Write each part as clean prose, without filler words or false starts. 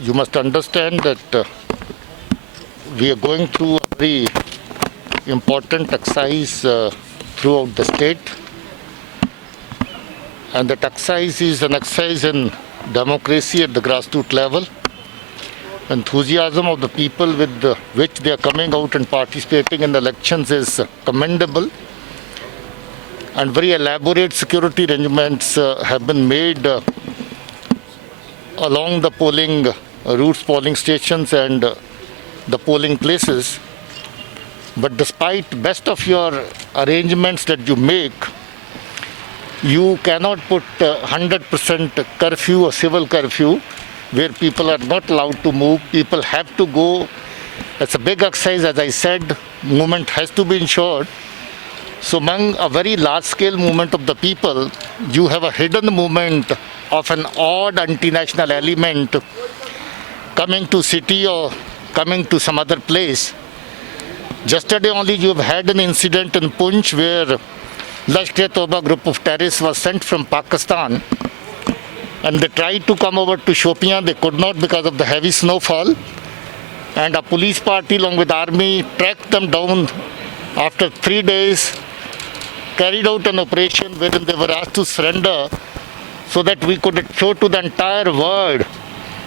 you must understand that we are going through a very important exercise throughout the state. And that exercise is an exercise in democracy at the grassroots level. Enthusiasm of the people with which they are coming out and participating in the elections is commendable. And very elaborate security arrangements have been made along the polling routes, polling stations and the polling places. But despite best of your arrangements that you make, you cannot put 100% curfew or civil curfew where people are not allowed to move. People have to go. It's a big exercise, as I said. Movement has to be ensured. So among a very large-scale movement of the people, you have a hidden movement of an odd anti-national element coming to city or coming to some other place. Yesterday only you have had an incident in Punch where Lashkar-e-Toba group of terrorists was sent from Pakistan and they tried to come over to Shopian. They could not because of the heavy snowfall. And a police party along with army tracked them down after 3 days, carried out an operation wherein they were asked to surrender so that we could show to the entire world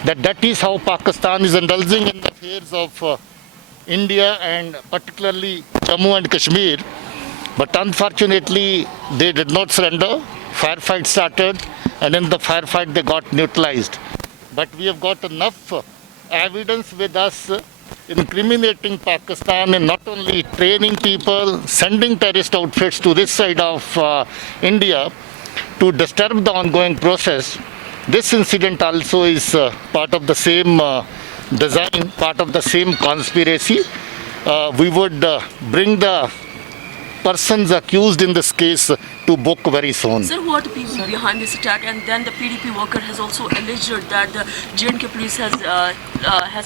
that that is how Pakistan is indulging in the affairs of India and particularly Jammu and Kashmir. But unfortunately, they did not surrender. Firefight started, and in the firefight, they got neutralized. But we have got enough evidence with us incriminating Pakistan in not only training people, sending terrorist outfits to this side of India to disturb the ongoing process. This incident also is part of the same design, part of the same conspiracy. We would bring the persons accused in this case to book very soon. Sir, who are the people behind this attack? And then the PDP worker has also alleged that the J&K police has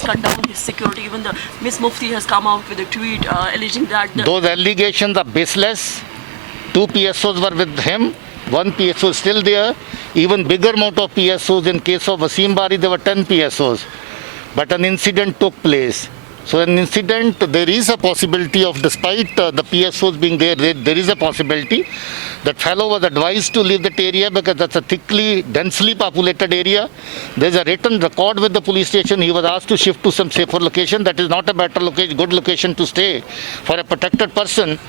cut down his security. Even the Miss Mufti has come out with a tweet alleging that those allegations are baseless. 2 PSOs were with him. 1 PSO is still there. Even bigger amount of PSOs. In case of Wasim Bari, there were 10 PSOs. But an incident took place. So an incident, there is a possibility of, despite the PSOs being there, there is a possibility that fellow was advised to leave that area because that's a thickly, densely populated area. There's a written record with the police station. He was asked to shift to some safer location. That is not a better location, good location to stay for a protected person.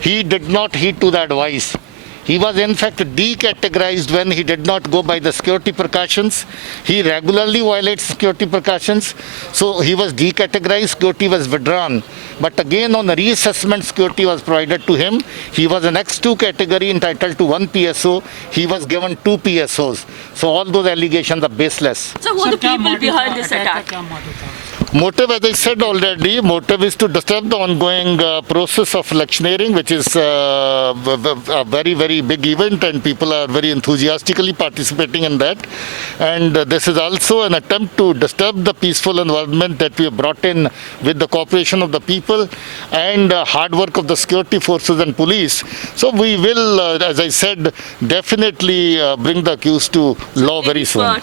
He did not heed to the advice. He was in fact decategorized when he did not go by the security precautions. He regularly violates security precautions. So he was decategorized, security was withdrawn. But again on the reassessment, security was provided to him. He was an X2 category entitled to 1 PSO. He was given 2 PSOs. So all those allegations are baseless. So who are the people behind this attack? Motive, as I said already, motive is to disturb the ongoing process of electioneering, which is a very, very big event and people are very enthusiastically participating in that. And this is also an attempt to disturb the peaceful environment that we have brought in with the cooperation of the people and hard work of the security forces and police. So we will, as I said, definitely bring the accused to law very soon.